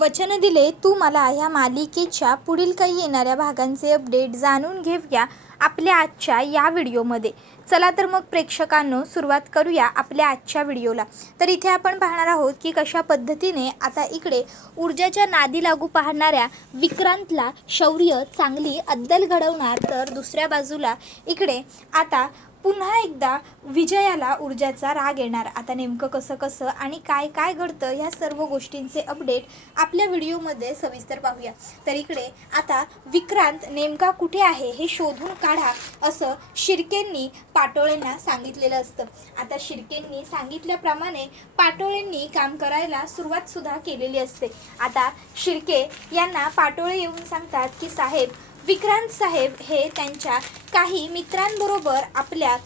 वचन दिले तू मला ह्या मालिकेच्या पुढील काही येणाऱ्या भागांचे अपडेट जाणून घेऊया आपल्या आजच्या या व्हिडिओमध्ये। चला तर मग प्रेक्षकांनो सुरुवात करूया आपल्या आजच्या व्हिडिओला। तर इथे आपण पाहणार आहोत की कशा पद्धतीने आता इकडे ऊर्जाच्या नादी लागू पाहणाऱ्या विक्रांतला शौर्य चांगली अद्दल घडवणार, तर दुसऱ्या बाजूला इकडे आता पुन्हा एकदा विजयाला ऊर्जाचा राग येणार। आता नेमकं कसं कसं आणि काय काय घडतं ह्या सर्व गोष्टींचे अपडेट आपल्या व्हिडिओमध्ये सविस्तर पाहूया। तर इकडे आता विक्रांत नेमका कुठे आहे हे शोधून काढा असं शिर्केंनी पाटोळेंना सांगितलेलं असतं। आता शिर्केंनी सांगितल्याप्रमाणे पाटोळेंनी काम करायला सुरुवात सुद्धा केलेली असते। आता शिर्के यांना पाटोळे येऊन सांगतात की साहेब, विक्रांत साहेब हे त्यांच्या काही मित्रांबरोबर आपल्या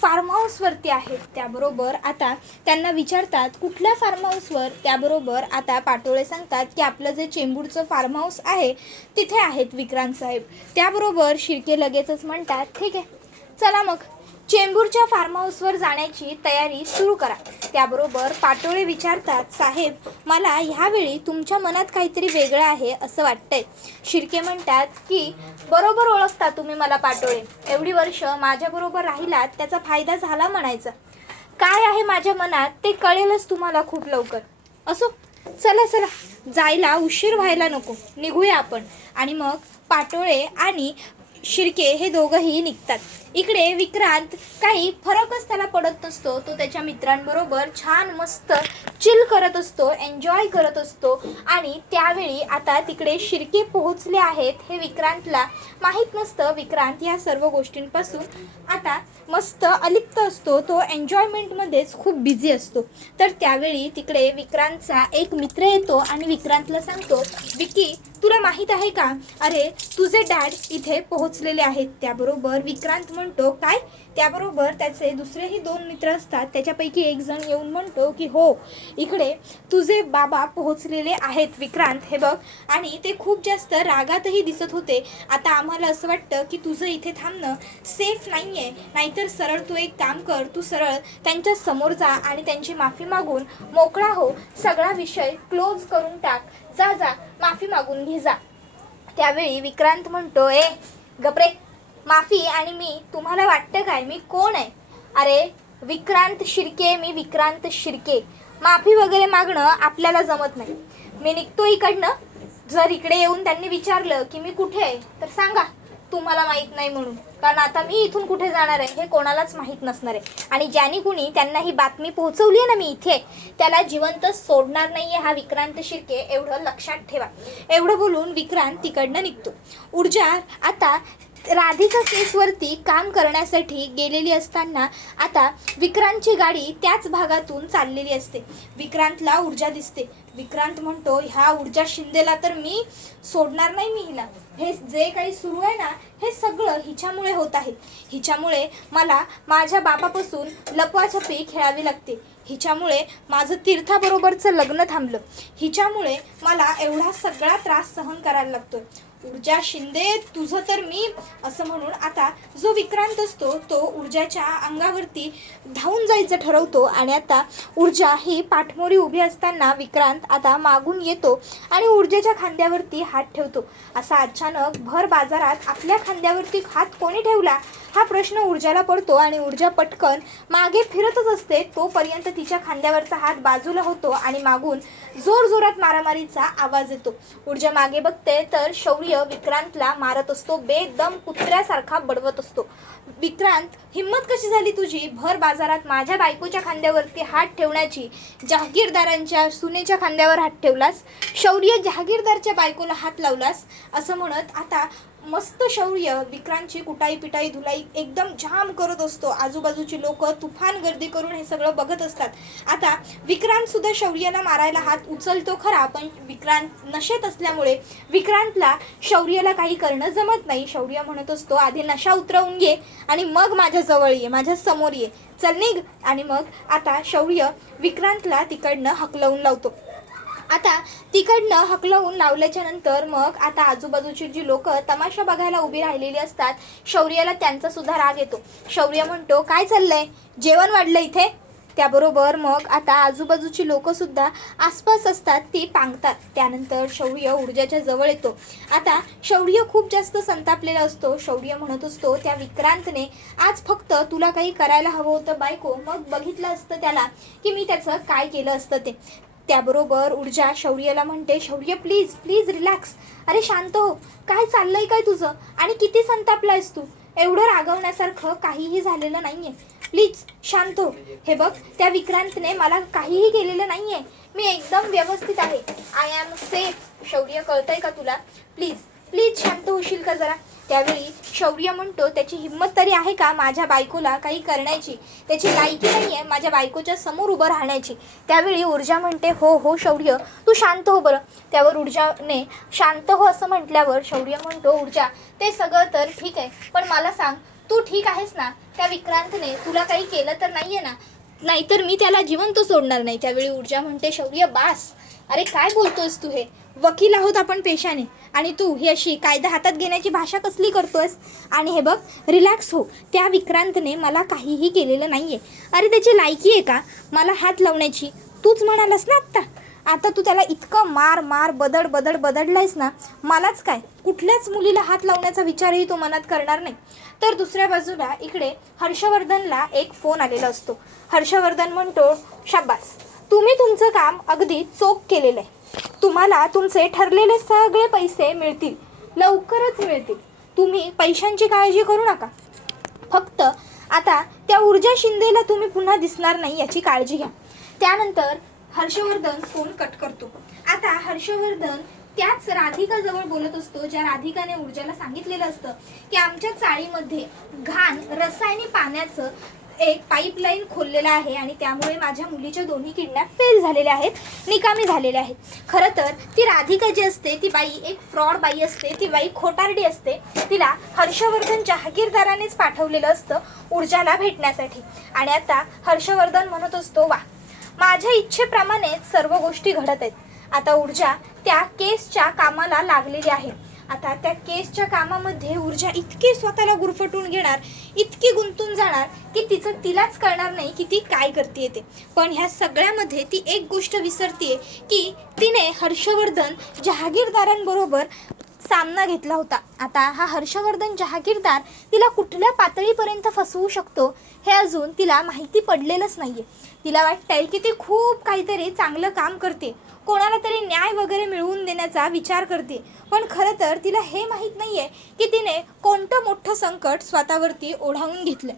फार्म हाऊसवरती आहेत। त्याबरोबर आता त्यांना विचारतात कुठल्या फार्म हाऊसवर, त्याबरोबर आता पाटोळे सांगतात की आपलं जे चेंबूरचं फार्म हाऊस आहे तिथे आहेत विक्रांत साहेब। त्याबरोबर शिर्के लगेचच म्हणतात ठीक आहे, चला मग चेंबूरच्या फार्म हाऊसवर जाण्याची तयारी सुरू करा। त्याबरोबर पाटोळे विचारतात साहेब, मला ह्यावेळी तुमच्या मनात काहीतरी वेगळं आहे असं वाटतंय। शिर्के म्हणतात की बरोबर ओळखता तुम्ही मला पाटोळे, एवढी वर्ष माझ्याबरोबर राहिलात त्याचा फायदा झाला म्हणायचा। काय आहे माझ्या मनात ते कळेलच तुम्हाला खूप लवकर। असो, चला चला जायला उशीर व्हायला नको, निघूया आपण। आणि मग पाटोळे आणि शिर्के हे दोघंही निघतात। इकडे विक्रांत काही फरकच त्याला पडत नसतो, तो त्याच्या मित्रांबरोबर छान मस्त चिल करत असतो, एन्जॉय करत असतो। आणि त्यावेळी आता तिकडे शिर्के पोहोचले आहेत हे विक्रांतला माहीत नसतं। विक्रांत या सर्व गोष्टींपासून आता मस्त अलिप्त असतो, तो एन्जॉयमेंटमध्येच खूप बिझी असतो। तर त्यावेळी तिकडे विक्रांतचा एक मित्र येतो आणि विक्रांतला सांगतो, विकी तुला माहीत आहे का, अरे तुझे डॅड इथे पोहोचलेले आहेत। त्याबरोबर विक्रांत म्हणतो काय, त्याबरोबर त्याचे दुसरेही दोन मित्र असतात, त्याच्यापैकी एक जण येऊन म्हणतो की हो, इकडे तुझे बाबा पोहोचलेले आहेत विक्रांत, हे बघ। आणि ते खूप जास्त रागातही दिसत होते। आता आम्हाला असं वाटतं की तुझं इथे थांबणं सेफ नाही आहे, नाहीतर सरळ तू एक काम कर, तू सरळ त्यांच्या समोर जा आणि त्यांची माफी मागून मोकळा हो, सगळा विषय क्लोज करून टाक, जा जा माफी मागून घे जा। त्यावेळी विक्रांत म्हणतो, ए गपरे, माफी आणि मी तुम्हाला वाटतं काय मी कोण आहे? अरे विक्रांत शिर्के, मी विक्रांत शिर्के, माफी वगैरे मागणं आपल्याला जमत नाही, मी निघतो इकडनं। जर इकडे येऊन त्यांनी विचारलं की मी कुठे आहे तर सांगा तुम्हाला माहीत नाही म्हणून, कारण आता मी इथून कुठे जाणार आहे हे कोणालाच माहीत नसणार आहे। आणि ज्यानी कुणी त्यांना ही बातमी पोहोचवली आहे ना मी इथे, त्याला जिवंत सोडणार नाही आहे हा विक्रांत शिर्के, एवढं लक्षात ठेवा। एवढं बोलून विक्रांत तिकडनं निघतो। ऊर्जा आता राधिका केसवरती काम करण्यासाठी गेलेली असताना आता विक्रांतची गाडी त्याच भागातून चाललेली असते। विक्रांतला ऊर्जा दिसते। विक्रांत म्हणतो, ह्या ऊर्जा शिंदेला तर मी सोडणार नाही, मी हिला, हे जे काही सुरू आहे ना हे सगळं हिच्यामुळे होत आहे। हिच्यामुळे मला माझ्या बापापासून लपवाछपी खेळावी लागते, हिच्यामुळे माझं तीर्थाबरोबरचं लग्न थांबलं, हिच्यामुळे मला एवढा सगळा त्रास सहन करायला लागतोय। ऊर्जा शिंदे तुझं तर मी, असं म्हणून आता जो विक्रांत असतो तो ऊर्जाच्या अंगावरती धावून जायचं ठरवतो। आणि आता ऊर्जा ही पाठमोरी उभी असताना विक्रांत आता मागून येतो आणि ऊर्जेच्या खांद्यावरती हात ठेवतो। असा अचानक भर बाजारात आपल्या खांद्यावरती हात कोणी ठेवला हा प्रश्न ऊर्जाला पडतो आणि ऊर्जा पटकन मागे फिरतच असते, तोपर्यंत तिच्या खांद्यावरचा हात बाजूला होतो आणि मागून जोरजोरात मारामारीचा आवाज येतो। ऊर्जा मागे बघते तर शौर्य विक्रांतला मारत असतो, बेदम कुत्र्यासारखा बडवत असतो। विक्रांत, हिम्मत कशी झाली तुझी भर बाजारात माझ्या बायकोच्या खांद्यावरती हात ठेवण्याची, जहागीरदारांच्या सुनेच्या खांद्यावर हात ठेवलास, शौर्य जहागीरदारच्या बायकोला हात लावलास, असं म्हणत आता मस्त शौर्य विक्रांतची कुटाई पिटाई धुलाई एकदम जाम करत असतो। आजूबाजूची लोक तुफान गर्दी करून हे सगळं बघत असतात। आता विक्रांत सुद्धा शौर्याला मारायला हात उचलतो खरा, पण विक्रांत नशेत असल्यामुळे विक्रांतला शौर्याला काही करणं जमत नाही। शौर्य म्हणत असतो, आधी नशा उतरवून घे आणि मग माझ्या जवळ ये, माझ्या समोर ये, चल निघ। आणि मग आता शौर्य विक्रांतला तिकडनं हकलवून लावतो। आता तिकडनं हकलवून लावल्याच्या नंतर मग आता आजूबाजूची जी लोक तमाशा बघायला उभी राहिलेली असतात, शौर्याला त्यांचा सुद्धा राग येतो। शौर्य म्हणतो, काय चाललंय, जेवण वाढलं इथे, त्याबरोबर मग आता आजूबाजूची लोकंसुद्धा आसपास असतात ती पांगतात. त्यानंतर शौर्य ऊर्जाच्या जवळ येतो. आता शौर्य खूप जास्त संतापलेला असतो. शौर्य म्हणत असतो त्या विक्रांतने आज फक्त तुला काही करायला हवं होतं बायको, मग बघितलं असतं त्याला की मी त्याचं काय केलं असतं ते. त्याबरोबर ऊर्जा शौर्याला म्हणते, शौर्य प्लीज प्लीज रिलॅक्स, अरे शांत हो, काय चाललंय काय तुझं आणि किती संतापलायस तू, एवढं रागवण्यासारखं काहीही झालेलं नाहीये, प्लीज शांत हो. हे बघ त्या विक्रांतने मला काहीही केलेलं नाहीये, मी एकदम व्यवस्थित आहे, आय एम सेफ. शौर्य कळतंय का तुला, प्लीज प्लीज शांत होशील का जरा. त्यावेळी शौर्य म्हणतो त्याची हिंमत तरी आहे का माझ्या बायकोला काही करण्याची, त्याची लायकी नाही आहे माझ्या बायकोच्या समोर उभं राहण्याची. त्यावेळी ऊर्जा म्हणते हो हो शौर्य तू शांत हो बरं. त्यावर ऊर्जाने शांत हो असं म्हटल्यावर शौर्य म्हणतो ऊर्जा ते सगळं तर ठीक आहे, पण मला सांग तू ठीक आहेस ना, त्या विक्रांतने तुला काही केलं तर नाही आहे ना, नाहीतर मी त्याला जिवंत सोडणार नाही. त्यावेळी ऊर्जा म्हणते शौर्य बास, अरे काय बोलतोस तू, हे वकील आहोत आपण पेशाने आणि तू ही अशी कायदा हातात घेण्याची भाषा कसली करतोस. आणि हे बघ रिलॅक्स हो, त्या विक्रांतने मला काहीही केलेलं नाही आहे, अरे त्याची लायकी आहे का मला हात लावण्याची, तूच म्हणालास ना आता तू त्याला इतकं मार मार बदडलायस ना, मलाच काय कुठल्याच मुलीला हात लावण्याचा विचारही तो मनात करणार नाही. तर दुसऱ्या बाजूला इकडे हर्षवर्धनला एक फोन आलेला असतो. हर्षवर्धन म्हणतो शाबास, तुम्ही तुमचं काम अगदी चोख केलेलं आहे, तुम्हाला तुमचे ठरलेले सगळे पैसे मिळतील, लवकरच मिळतील, तुम्ही पैशांची काळजी करू नका, फक्त आता त्या ऊर्जा शिंदेला तुम्ही पुन्हा दिसणार नाही याची काळजी घ्या. त्यानंतर हर्षवर्धन फोन कट करतो. आता हर्षवर्धन त्याच राधिकाजवळ बोलत असतो ज्या राधिकाने ऊर्जाला सांगितलेलं असतं की आमच्या चाळीमध्ये घाण रसायनी पाण्याचं एक पाईपलाईन खोललेला आहे आणि त्यामुळे माझ्या मुलीच्या दोन्ही किडनॅप फेल झालेल्या आहेत, निकामी झालेल्या आहेत. खरं तर ती राधिका जी असते ती बाई एक फ्रॉड बाई असते, ती बाई खोटारडी असते, तिला हर्षवर्धन जहागीरदारानेच पाठवलेलं असतं ऊर्जाला भेटण्यासाठी. आणि आता हर्षवर्धन म्हणत असतो वा, माझ्या इच्छेप्रमाणेच सर्व गोष्टी घडत आहेत. आता ऊर्जा त्या केसच्या कामाला लागलेली आहे. आता त्या केसच्या कामामध्ये ऊर्जा इतकी स्वतःला गुरफटून घेणार, इतकी गुंतून जाणार की तिलाच कळणार नाही की ती काय करते ते. पण ह्या सगळ्यामध्ये ती एक गोष्ट विसरते की तिने हर्षवर्धन जहागीरदारांबरोबर सामना घेतला होता. आता हा हर्षवर्धन जहागीरदार तिला कुठल्या पातळीपर्यंत फसवू शकतो हे अजून तिला माहिती पडलेलंच नाही आहे. तिला वाटतंय की ती खूप काहीतरी चांगलं काम करते, कोणाला तरी न्याय वगैरे मिळवून देण्याचा विचार करते, पण खरं तर तिला हे माहीत नाही आहे की तिने कोणतं मोठं संकट स्वतःवरती ओढावून घेतलं.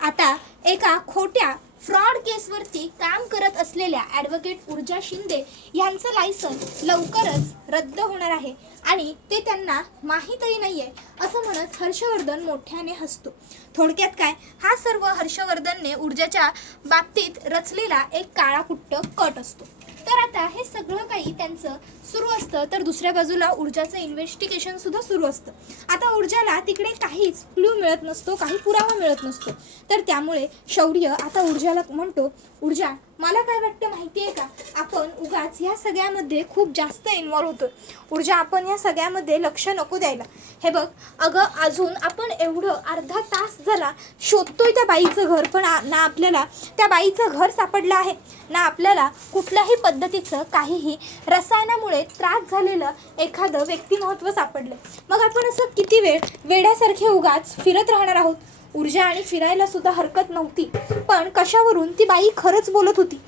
आता एका खोट्या फ्रॉड केसवरती काम करत असलेल्या ॲडव्होकेट ऊर्जा शिंदे यांचं लायसन लवकरच रद्द होणार आहे आणि ते त्यांना माहीतही नाही आहे असं म्हणत हर्षवर्धन मोठ्याने हसतो. थोडक्यात काय, हा सर्व हर्षवर्धनने ऊर्जाच्या बाबतीत रचलेला एक काळाकुट्ट कट असतो. तर आता हे सगळं काही त्यांचं सुरू असतं, तर दुसऱ्या बाजूला ऊर्जाचं इन्व्हेस्टिगेशनसुद्धा सुरू असतं. आता ऊर्जाला तिकडे काहीच क्लू मिळत नसतो, काही पुरावा मिळत नसतो. तर त्यामुळे शौर्य आता ऊर्जाला म्हणतो ऊर्जा मला काय वाटतं माहिती आहे का, आपण उगाच ह्या सगळ्यामध्ये खूप जास्त इन्वॉल्व होतो. ऊर्जा आपण ह्या सगळ्यामध्ये लक्ष नको द्यायला. हे बघ अगं अजून आपण एवढं अर्धा तास झाला शोधतोय त्या बाईचं घर, पण ना आपल्याला त्या बाईचं घर सापडलं आहे, ना आपल्याला कुठल्याही पद्धतीचं काहीही रसायनामुळे त्रास झालेलं एखादं व्यक्तिमत्व सापडलं. मग आपण असं किती वेळ वेड्यासारखे उगाच फिरत राहणार आहोत. ऊर्जा आणि फिरायला सुद्धा हरकत नव्हती, पण कशावरून ती बाई खरंच बोलत होती.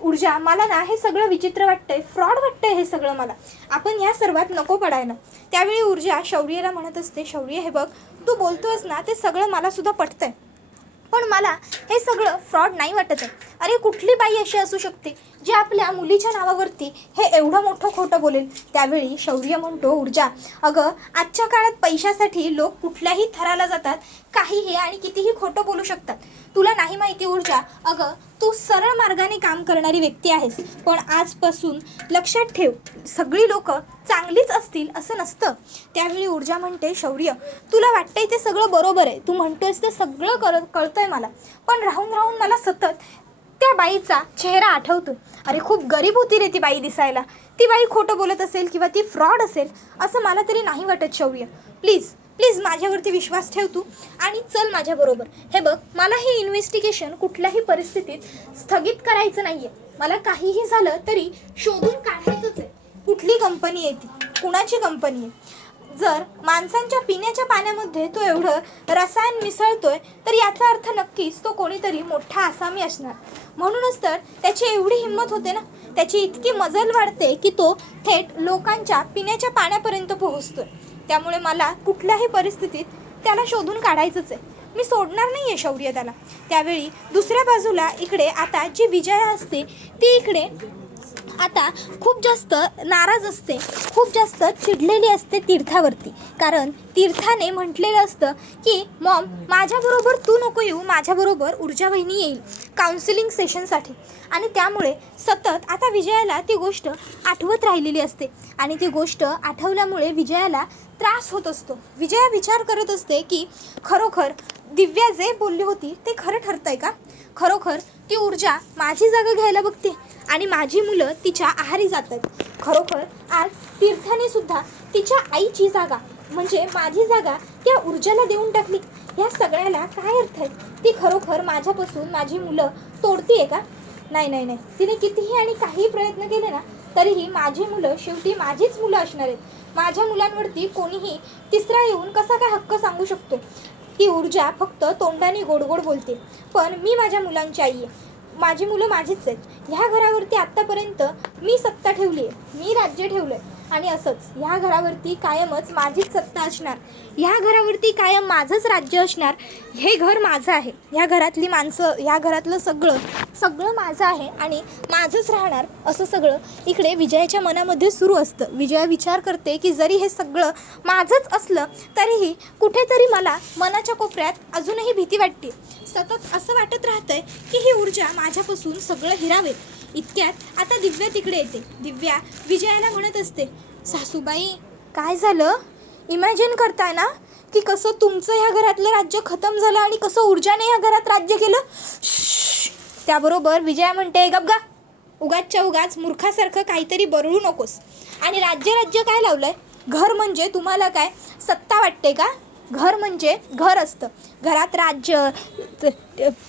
ऊर्जा मला ना हे सगळं विचित्र वाटतंय, फ्रॉड वाटतंय हे सगळं मला, आपण ह्या सर्वात नको पडायला. त्यावेळी ऊर्जा शौर्याला म्हणत असते शौर्य हे बघ तू बोलतोस ना ते सगळं मला सुद्धा पटतंय, पण मला हे सगळं फ्रॉड नाही वाटत आहे. अरे कुठली बाई अशी असू शकते जी आपल्या मुलीच्या नावावरती हे एवढं मोठं खोटं बोलेल. त्यावेळी शौर्य म्हणतो ऊर्जा अगं आजच्या काळात पैशासाठी लोक कुठल्याही थराला जातात, काहीही आणि कितीही खोटं बोलू शकतात. तुला नाही माहिती ऊर्जा, अगं तू सरळ मार्गाने काम करणारी व्यक्ती आहेस, पण आजपासून लक्षात ठेव सगळी लोक चांगलीच असतील असं नसतं. त्यावेळी ऊर्जा म्हणते शौर्य तुला वाटतंय ते सगळं बरोबर आहे, तू म्हणतोयस ते सगळं कळतंय मला, पण राहून राहून मला सतत त्या बाईचा चेहरा आठवतो. अरे खूप गरीब होती रे ती बाई दिसायला, ती बाई खोटं बोलत असेल किंवा ती फ्रॉड असेल असं मला तरी नाही वाटत शौर्य, प्लीज प्लीज माझ्यावरती विश्वास ठेव तू आणि चल माझ्याबरोबर. हे बघ, मला हे इन्व्हेस्टिगेशन कुठल्याही परिस्थितीत स्थगित करायचं नाही आहे. मला काहीही झालं तरी शोधून काढायचंच आहे. कुठली कंपनी आहे ती, कुणाची कंपनी आहे. जर माणसांच्या पिण्याच्या पाण्यामध्ये तो एवढं रसायन मिसळतोय तर याचा अर्थ नक्कीच तो कोणीतरी मोठा आसामी असणार. म्हणूनच तर त्याची एवढी हिंमत होते ना, त्याची इतकी मजल वाढते की तो थेट लोकांच्या पिण्याच्या पाण्यापर्यंत पोहोचतोय. त्यामुळे मला कुठल्याही परिस्थितीत त्याला शोधून काढायचंच आहे. मी सोडणार नाही आहे शौर्य त्याला. त्यावेळी दुसऱ्या बाजूला इकडे आता जी विजया असते ती इकडे आता खूप जास्त नाराज असते, खूप जास्त चिडलेली असते तीर्थावरती. कारण तीर्थाने म्हटलेलं असतं की मॉम, माझ्याबरोबर तू नको येऊ, माझ्याबरोबर ऊर्जा वहिनी येईल काउन्सिलिंग सेशनसाठी. आणि त्यामुळे सतत आता विजयाला ती गोष्ट आठवत राहिलेली असते आणि ती गोष्ट आठवल्यामुळे विजयाला त्रास होत असतो. विजया विचार करत असते की खरोखर दिव्या जे बोलली होती ते खरं ठरतंय का. खरोखर ती ऊर्जा माझी जागा घ्यायला बघते आणि माझी मुलं तिच्या आहारी जातात. खरोखर आज तीर्थाने सुद्धा तिच्या आईची जागा म्हणजे माझी जागा त्या ऊर्जाला देऊन टाकली. या सगळ्याला काय अर्थ आहे. ती खरोखर माझ्यापासून माझी मुलं तोडतीये का. नाही नाही नाही, तिने कितीही आणि काही प्रयत्न केले ना तरीही माझी मुलं शेवटी माझीच मुलं असणार आहेत. माझ्या मुलांवरती कोणीही तिसरा येऊन कसा काय हक्क सांगू शकतो. ती ऊर्जा फक्त तोंडाने गोड गोड बोलते, पण मी माझ्या मुलांची आई आहे. माझी मुलं माझीच आहेत. ह्या घरावरती आत्तापर्यंत मी सत्ता ठेवली आहे, मी राज्य ठेवलं आहे आणि असंच ह्या घरावरती कायमच माझीच सत्ता असणार. ह्या घरावरती कायम माझंच राज्य असणार. हे घर माझं आहे. ह्या घरातली माणसं, ह्या घरातलं सगळं माझं आहे आणि माझंच राहणार. असं सगळं इकडे विजयाच्या मनामध्ये सुरू असतं. विजया विचार करते की जरी हे सगळं माझंच असलं तरीही कुठेतरी मला मनाच्या कोपऱ्यात अजूनही भीती वाटते. सतत असं वाटत राहतंय की ही ऊर्जा माझ्यापासून सगळं हिरावेल. इतक्यात आता दिव्या तिकडे येते. दिव्या विजयाला म्हणत असते, सासूबाई काय झालं. इमॅजिन करताय ना की कसं तुमचं ह्या घरातलं राज्य खतम झालं आणि कसं ऊर्जाने ह्या घरात राज्य केलं. त्याबरोबर विजया म्हणते, गबगा, उगाचच्या उगाच मूर्खासारखं काहीतरी बरळू नकोस. आणि राज्य काय लावलंय. घर म्हणजे तुम्हाला काय सत्ता वाटते का. घर म्हणजे घर असतं. घरात राज्य,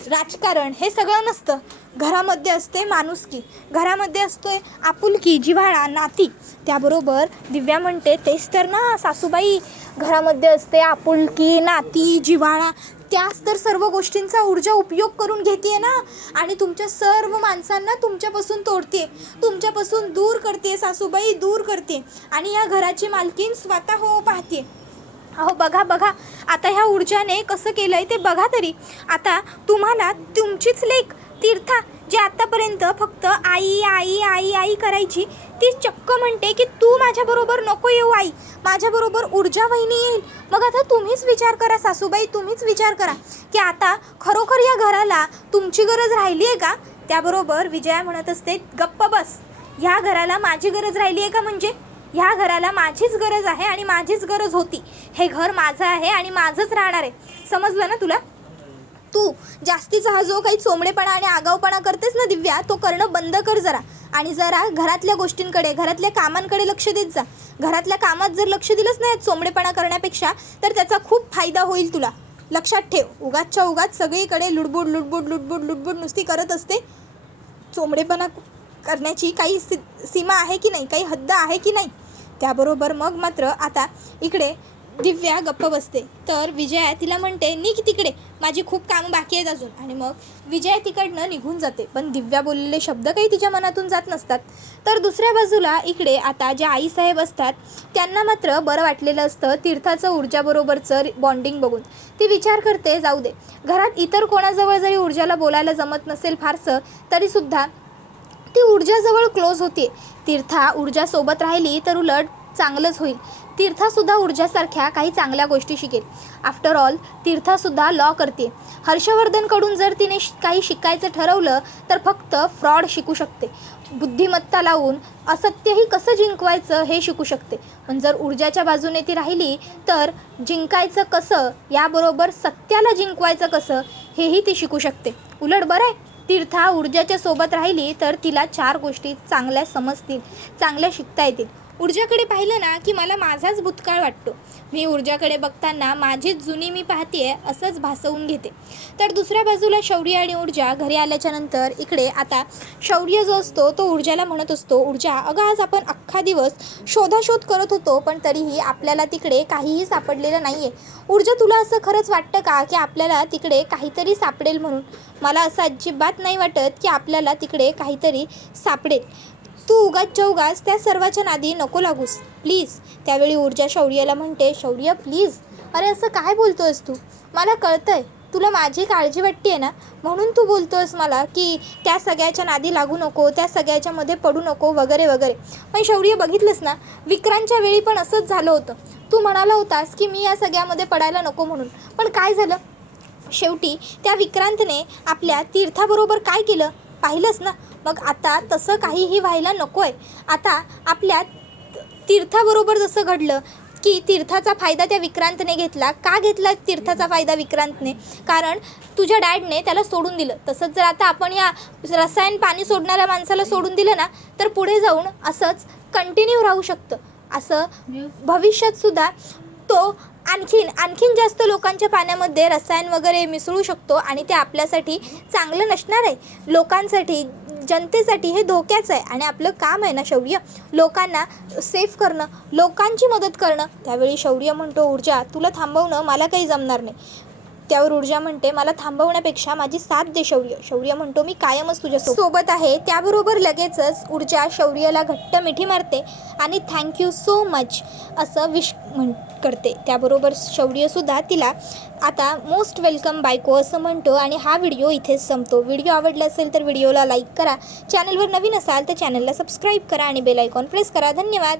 राजकारण हे सगळं नसतं. घरामध्ये असते माणुसकी, घरामध्ये असतोय आपुलकी, जिव्हाळा, नाती. त्याबरोबर दिव्या म्हणते, तेच तर ना सासूबाई, घरामध्ये असते आपुलकी, नाती, जिव्हाळा. त्याच तर सर्व गोष्टींचा ऊर्जा उपयोग करून घेते ना आणि तुमच्या सर्व माणसांना तुमच्यापासून तोडते, तुमच्यापासून दूर करते सासूबाई, दूर करते. आणि या घराची मालकीण स्वतः हो पाहते. अहो बघा आता ह्या ऊर्जाने कसं केलं आहे ते बघा तरी. आता तुम्हाला तुमचीच लेक तीर्था, जी आत्तापर्यंत फक्त आई आई आई आई करायची, ती चक्क म्हणते की तू माझ्याबरोबर नको येऊ आई, माझ्याबरोबर ऊर्जा वहिनी येईल. मग आता तुम्हीच विचार करा सासूबाई, तुम्हीच विचार करा की आता खरोखर या घराला तुमची गरज राहिली आहे का. त्याबरोबर विजया म्हणत असते, गप्प बस. ह्या घराला माझी गरज राहिली आहे का. म्हणजे ह्या घराला माझीच गरज आहे आणि माझीच गरज होती. हे घर माझं आहे आणि माझंच राहणार आहे. समजलं ना तुला. तू जास्तीचा हा जो काही चोमडेपणा आणि आगाऊपणा करतेस ना दिव्या, तो करणं बंद कर जरा. आणि जरा घरातल्या गोष्टींकडे, घरातल्या कामांकडे लक्ष देत जा. घरातल्या कामात जर लक्ष दिलंच नाही चोमडेपणा करण्यापेक्षा तर त्याचा खूप फायदा होईल तुला. लक्षात ठेव. उगाचच्या उगाच सगळीकडे लुडबुड लुडबुड लुडबुड लुडबुड नुसती करत असते. चोमडेपणा करण्याची काही सीमा आहे की नाही, काही हद्द आहे की नाही. त्याबरोबर मग मात्र आता इकडे दिव्या गप्प बसते. तर विजया तिला म्हणते, निघ तिकडे, माझी खूप कामं बाकी आहेत अजून. आणि मग विजया तिकडनं निघून जाते. पण दिव्या बोललेले शब्द काही तिच्या मनातून जात नसतात. तर दुसऱ्या बाजूला इकडे आता जे आईसाहेब असतात त्यांना मात्र बरं वाटलेलं असतं तीर्थाचं ऊर्जाबरोबरचं बॉन्डिंग बघून. ती विचार करते, जाऊ दे, घरात इतर कोणाजवळ जरी ऊर्जाला बोलायला जमत नसेल फारसं तरीसुद्धा ती ऊर्जाजवळ क्लोज होते. तीर्था ऊर्जासोबत राहिली तर उलट चांगलंच होईल. तीर्थासुद्धा ऊर्जासारख्या काही चांगल्या गोष्टी शिकेल. आफ्टर ऑल तीर्थासुद्धा लॉ करते. हर्षवर्धनकडून जर तिने काही शिकायचं ठरवलं तर फक्त फ्रॉड शिकू शकते. बुद्धिमत्ता लावून असत्यही कसं जिंकवायचं हे शिकू शकते. पण जर ऊर्जाच्या बाजूने ती राहिली तर जिंकायचं कसं, याबरोबर सत्याला जिंकवायचं कसं हेही ती शिकू शकते. उलट बरं आहे, तीर्था ऊर्जाच्या सोबत राहिली तर तिला 4 गोष्टी चांगल्या समजतील, चांगल्या शिकता येतील. ऊर्जाकडे पाहिलं ना की मला माझाच भूतकाळ वाटतो. मी ऊर्जाकडे बघताना माझीच जुनी मी पाहतेय असंच भासवून घेते. तर दुसऱ्या बाजूला शौर्य आणि ऊर्जा घरी आल्याच्या नंतर इकडे आता शौर्य जो असतो तो ऊर्जाला म्हणत असतो, ऊर्जा अगं आज आपण अख्खा दिवस शोधाशोध करत होतो पण तरीही आपल्याला तिकडे काहीही सापडलेलं नाही आहे. ऊर्जा तुला असं खरंच वाटतं का की आपल्याला तिकडे काहीतरी सापडेल म्हणून? मला असं अजिबात नाही वाटत की आपल्याला तिकडे काहीतरी सापडेल. तू उगाचच्या उगाच त्या सर्वाच्या नादी नको लागूस प्लीज. त्यावेळी ऊर्जा शौर्याला म्हणते, शौर्य प्लीज. अरे असं काय बोलतोयस तू? मला कळतंय तुला माझी काळजी वाटते आहे ना, म्हणून तू बोलतोयस मला की त्या सगळ्याच्या नादी लागू नको, त्या सगळ्याच्यामध्ये पडू नको वगैरे वगैरे. पण शौर्य बघितलंस ना, विक्रांतच्या वेळी पण असंच झालं होतं. तू म्हणाला होतास की मी या सगळ्यामध्ये पडायला नको म्हणून, पण काय झालं? शेवटी त्या विक्रांतने आपल्या तीर्थाबरोबर काय केलं पाहिलंस ना. मग आता तसं काहीही व्हायला नको आहे. आता आपल्या तीर्थाबरोबर जसं घडलं की तीर्थाचा फायदा त्या विक्रांतने घेतला. का घेतला तीर्थाचा फायदा विक्रांतने? कारण तुझ्या डॅडने त्याला सोडून दिलं. तसंच जर आता आपण या रसायन पाणी सोडणाऱ्या माणसाला सोडून दिलं ना, तर पुढे जाऊन असंच कंटिन्यू राहू शकतं. असं भविष्यातसुद्धा तो आणखीन जास्त लोकांच्या पाण्यामध्ये रसायन वगैरे मिसळू शकतो आणि ते आपल्यासाठी चांगलं नसणार आहे. लोकांसाठी, जनतेसाठी हे धोक्याचं आहे. आणि आपलं काम आहे ना शौर्य, लोकांना सेफ करणं, लोकांची मदत करणं. त्यावेळी शौर्य म्हणतो, ऊर्जा तुला थांबवणं मला काही जमणार नाही. त्यावर ऊर्जा म्हणते, मला थांबवण्यापेक्षा माझी साथ दे शौर्य. शौर्य म्हणतो, मी कायमच तुझ्या सोबत आहे. त्याबरोबर लगेचच ऊर्जा शौर्याला घट्ट मिठी मारते आणि थँक्यू सो मच असं विश करते. त्याबरोबर शौर्यसुद्धा तिला आता मोस्ट वेलकम बायको असं म्हणतो. आणि हा व्हिडिओ इथेच संपतो. व्हिडिओ आवडला असेल तर व्हिडिओला लाईक करा. चॅनलवर नवीन असाल तर चॅनलला सबस्क्राईब करा आणि बेल आयकॉन प्रेस करा. धन्यवाद.